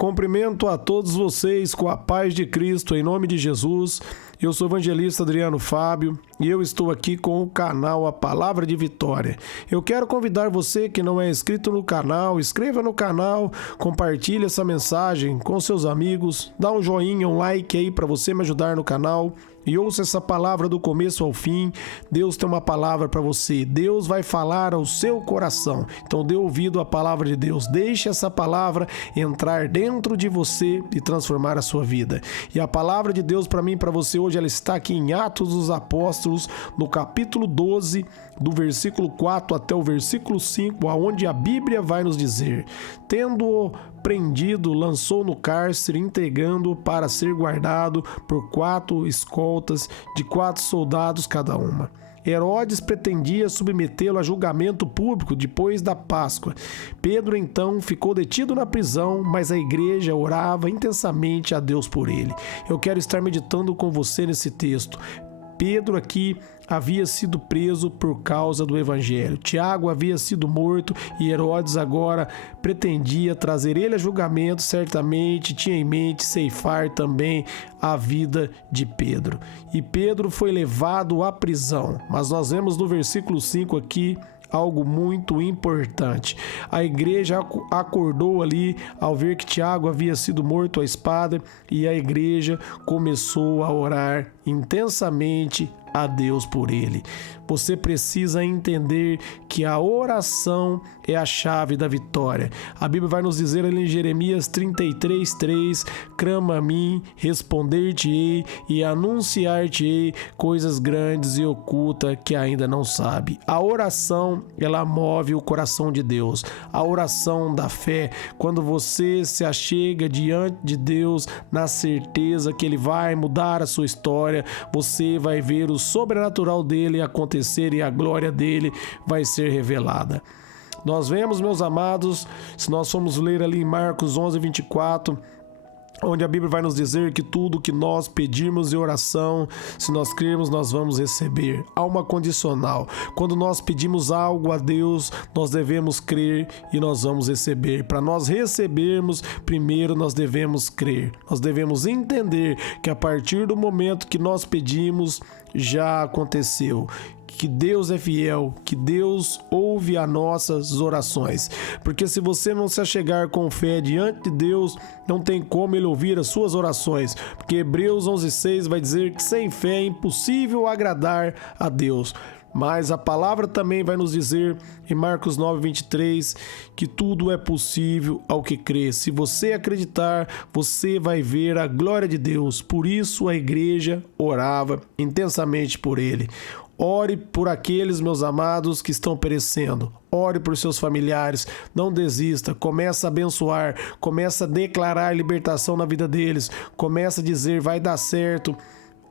Cumprimento a todos vocês com a paz de Cristo, em nome de Jesus. Eu sou o evangelista Adriano Fábio e eu estou aqui com o canal A Palavra de Vitória. Eu quero convidar você que não é inscrito no canal, inscreva no canal, compartilhe essa mensagem com seus amigos, dá um joinha, um like aí para você me ajudar no canal. E ouça essa palavra do começo ao fim. Deus tem uma palavra para você. Deus vai falar ao seu coração. Então dê ouvido à palavra de Deus. Deixe essa palavra entrar dentro de você e transformar a sua vida. E a palavra de Deus para mim e para você hoje, ela está aqui em Atos dos Apóstolos, no capítulo 12, do versículo 4 até o versículo 5, aonde a Bíblia vai nos dizer: tendo-o prendido, lançou no cárcere, entregando-o para ser guardado por 4 escoltas de 4 soldados cada uma. Herodes pretendia submetê-lo a julgamento público depois da Páscoa. Pedro então ficou detido na prisão, mas a igreja orava intensamente a Deus por ele. Eu quero estar meditando com você nesse texto. Pedro aqui havia sido preso por causa do evangelho. Tiago havia sido morto e Herodes agora pretendia trazer ele a julgamento, certamente tinha em mente ceifar também a vida de Pedro. E Pedro foi levado à prisão, mas nós vemos no versículo 5 aqui algo muito importante. A igreja acordou ali ao ver que Tiago havia sido morto à espada e a igreja começou a orar intensamente a Deus por ele. Você precisa entender que a oração é a chave da vitória. A Bíblia vai nos dizer ali em Jeremias 33:3: clama a mim, responder-te-ei e anunciar-te-ei coisas grandes e ocultas que ainda não sabe. A oração, ela move o coração de Deus. A oração da fé, quando você se achega diante de Deus na certeza que Ele vai mudar a sua história, você vai ver o sobrenatural dele acontecer e a glória dele vai ser revelada. Nós vemos, meus amados, se nós formos ler ali em Marcos 11:24, onde a Bíblia vai nos dizer que tudo que nós pedirmos em oração, se nós crermos, nós vamos receber. Há uma condicional. Quando nós pedimos algo a Deus, nós devemos crer e nós vamos receber. Para nós recebermos, primeiro nós devemos crer. Nós devemos entender que a partir do momento que nós pedimos, já aconteceu. Que Deus é fiel, que Deus ouve as nossas orações. Porque se você não se achegar com fé diante de Deus, não tem como Ele ouvir as suas orações. Porque Hebreus 11:6 vai dizer que sem fé é impossível agradar a Deus. Mas a palavra também vai nos dizer em Marcos 9:23 que tudo é possível ao que crê. Se você acreditar, você vai ver a glória de Deus. Por isso a igreja orava intensamente por ele. Ore por aqueles, meus amados, que estão perecendo. Ore por seus familiares, não desista, começa a abençoar, começa a declarar libertação na vida deles, começa a dizer, vai dar certo.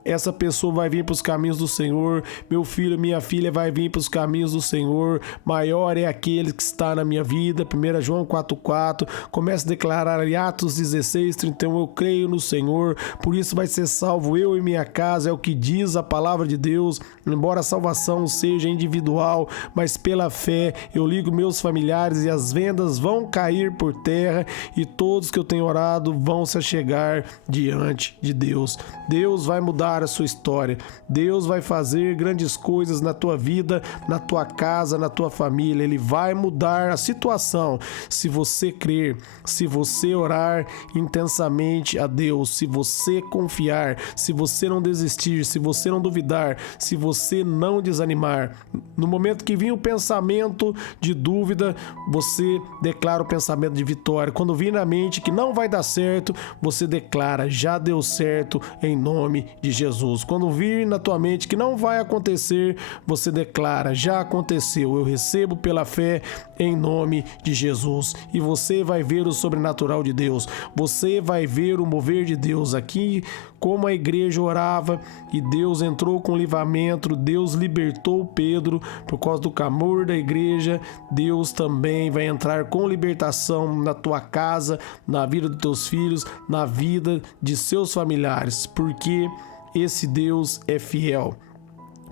Essa pessoa vai vir para os caminhos do Senhor, meu filho, minha filha vai vir para os caminhos do Senhor, maior é aquele que está na minha vida. 1 João 4:4, começa a declarar em Atos 16:31, eu creio no Senhor, por isso vai ser salvo eu e minha casa, é o que diz a palavra de Deus. Embora a salvação seja individual, mas pela fé eu ligo meus familiares e as vendas vão cair por terra e todos que eu tenho orado vão se achegar diante de Deus. Deus vai mudar a sua história. Deus vai fazer grandes coisas na tua vida, na tua casa, na tua família. Ele vai mudar a situação se você crer, se você orar intensamente a Deus, se você confiar, se você não desistir, se você não duvidar, se você não desanimar. No momento que vir o pensamento de dúvida, você declara o pensamento de vitória. Quando vir na mente que não vai dar certo, você declara, já deu certo em nome de Jesus. Quando vir na tua mente que não vai acontecer, você declara, já aconteceu, eu recebo pela fé em nome de Jesus. E você vai ver o sobrenatural de Deus, você vai ver o mover de Deus aqui, como a igreja orava e Deus entrou com livramento, Deus libertou Pedro por causa do clamor da igreja. Deus também vai entrar com libertação na tua casa, na vida dos teus filhos, na vida de seus familiares, porque esse Deus é fiel.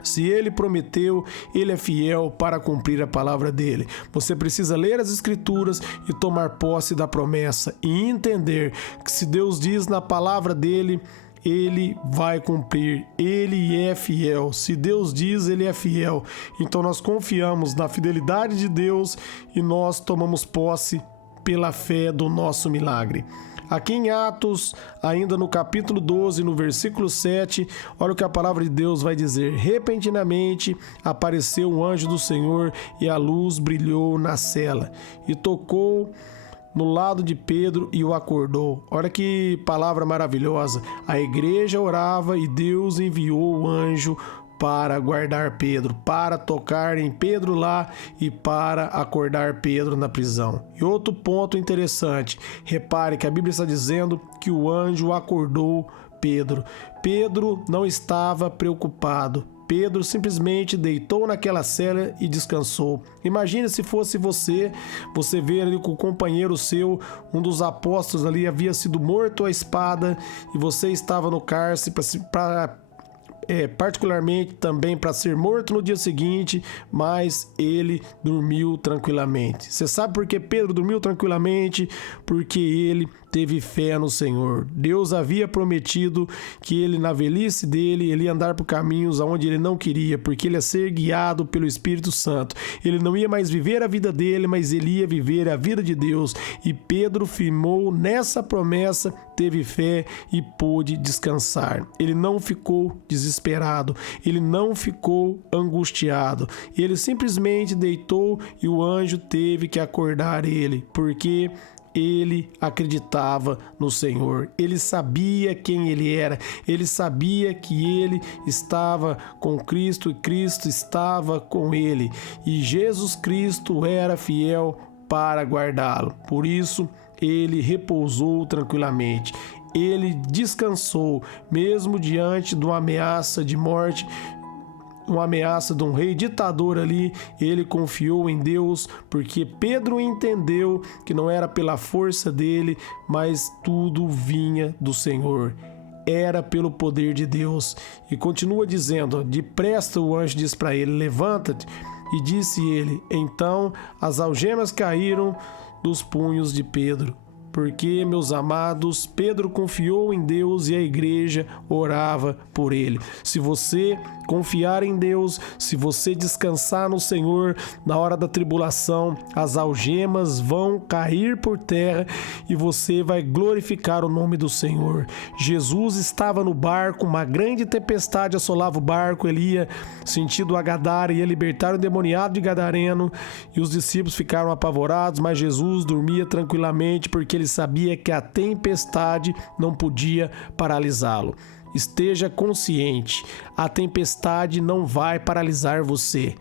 Se Ele prometeu, Ele é fiel para cumprir a palavra dEle. Você precisa ler as Escrituras e tomar posse da promessa e entender que se Deus diz na palavra dEle, Ele vai cumprir, Ele é fiel. Se Deus diz, Ele é fiel. Então nós confiamos na fidelidade de Deus e nós tomamos posse pela fé do nosso milagre. Aqui em Atos, ainda no capítulo 12, no versículo 7, olha o que a palavra de Deus vai dizer. Repentinamente apareceu um anjo do Senhor e a luz brilhou na cela e tocou no lado de Pedro e o acordou. Olha que palavra maravilhosa. A igreja orava e Deus enviou o anjo para guardar Pedro, para tocar em Pedro lá e para acordar Pedro na prisão. E outro ponto interessante, repare que a Bíblia está dizendo que o anjo acordou Pedro. Pedro não estava preocupado. Pedro simplesmente deitou naquela cela e descansou. Imagine se fosse você vê ali com o companheiro seu, um dos apóstolos ali havia sido morto à espada e você estava no cárcere particularmente também para ser morto no dia seguinte, mas ele dormiu tranquilamente. Você sabe por que Pedro dormiu tranquilamente? Porque ele teve fé no Senhor. Deus havia prometido que ele, na velhice dele, ele ia andar por caminhos aonde ele não queria, porque ele ia ser guiado pelo Espírito Santo. Ele não ia mais viver a vida dele, mas ele ia viver a vida de Deus. E Pedro firmou nessa promessa, teve fé e pôde descansar. Ele não ficou desesperado, ele não ficou angustiado. Ele simplesmente deitou e o anjo teve que acordar ele, porque ele acreditava no Senhor, ele sabia quem ele era, ele sabia que ele estava com Cristo e Cristo estava com ele, e Jesus Cristo era fiel para guardá-lo. Por isso, ele repousou tranquilamente, ele descansou, mesmo diante de uma ameaça de morte, uma ameaça de um rei ditador ali, ele confiou em Deus, porque Pedro entendeu que não era pela força dele, mas tudo vinha do Senhor. Era pelo poder de Deus. E continua dizendo, depressa o anjo diz para ele, levanta-te, e disse ele, então as algemas caíram dos punhos de Pedro. Porque, meus amados, Pedro confiou em Deus e a igreja orava por ele. Se você confiar em Deus, se você descansar no Senhor, na hora da tribulação, as algemas vão cair por terra e você vai glorificar o nome do Senhor. Jesus estava no barco, uma grande tempestade assolava o barco, ele ia sentido a Gadara, ia libertar o endemoniado de Gadareno, e os discípulos ficaram apavorados, mas Jesus dormia tranquilamente, porque ele sabia que a tempestade não podia paralisá-lo. Esteja consciente, a tempestade não vai paralisar você.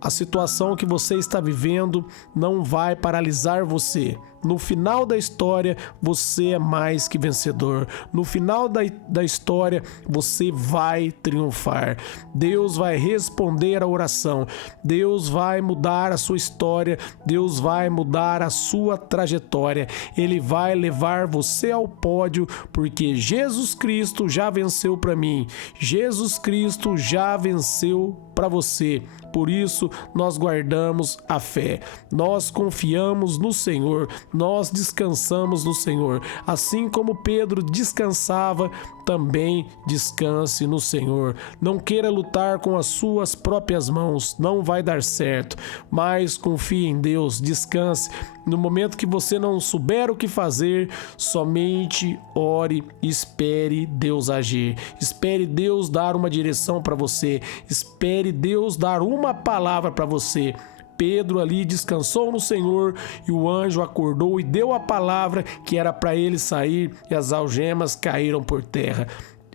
A situação que você está vivendo não vai paralisar você. No final da história, você é mais que vencedor. No final da história, você vai triunfar. Deus vai responder a oração. Deus vai mudar a sua história. Deus vai mudar a sua trajetória. Ele vai levar você ao pódio, porque Jesus Cristo já venceu para mim. Jesus Cristo já venceu para você. Por isso, nós guardamos a fé. Nós confiamos no Senhor. Nós descansamos no Senhor. Assim como Pedro descansava, também descanse no Senhor. Não queira lutar com as suas próprias mãos. Não vai dar certo. Mas confie em Deus. Descanse. No momento que você não souber o que fazer, somente ore e espere Deus agir. Espere Deus dar uma direção para você. Espere Deus dar uma palavra para você. Pedro ali descansou no Senhor e o anjo acordou e deu a palavra que era para ele sair e as algemas caíram por terra.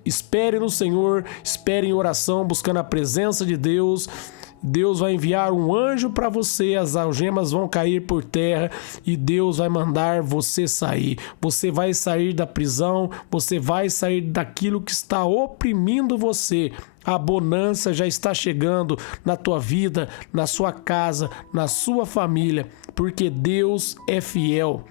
Espere no Senhor, espere em oração, buscando a presença de Deus. Deus vai enviar um anjo para você, as algemas vão cair por terra e Deus vai mandar você sair. Você vai sair da prisão, você vai sair daquilo que está oprimindo você. A bonança já está chegando na tua vida, na sua casa, na sua família, porque Deus é fiel.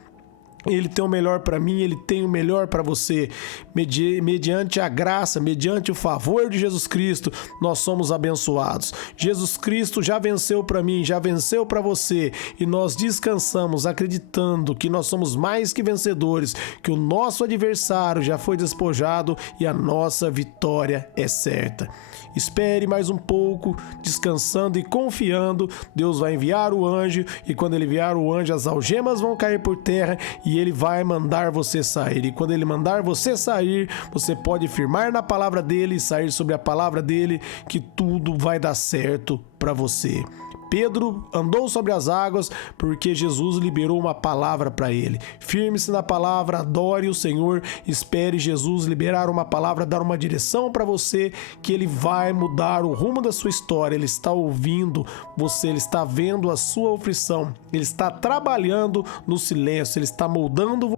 Ele tem o melhor para mim, Ele tem o melhor para você. Mediante a graça, mediante o favor de Jesus Cristo, nós somos abençoados. Jesus Cristo já venceu para mim, já venceu para você, e nós descansamos acreditando que nós somos mais que vencedores, que o nosso adversário já foi despojado e a nossa vitória é certa. Espere mais um pouco, descansando e confiando. Deus vai enviar o anjo, e quando ele enviar o anjo, as algemas vão cair por terra e ele vai mandar você sair. E quando ele mandar você sair, você pode firmar na palavra dele e sair sobre a palavra dele, que tudo vai dar certo para você. Pedro andou sobre as águas porque Jesus liberou uma palavra para ele. Firme-se na palavra, adore o Senhor, espere Jesus liberar uma palavra, dar uma direção para você, que ele vai mudar o rumo da sua história. Ele está ouvindo você, ele está vendo a sua aflição, ele está trabalhando no silêncio, ele está moldando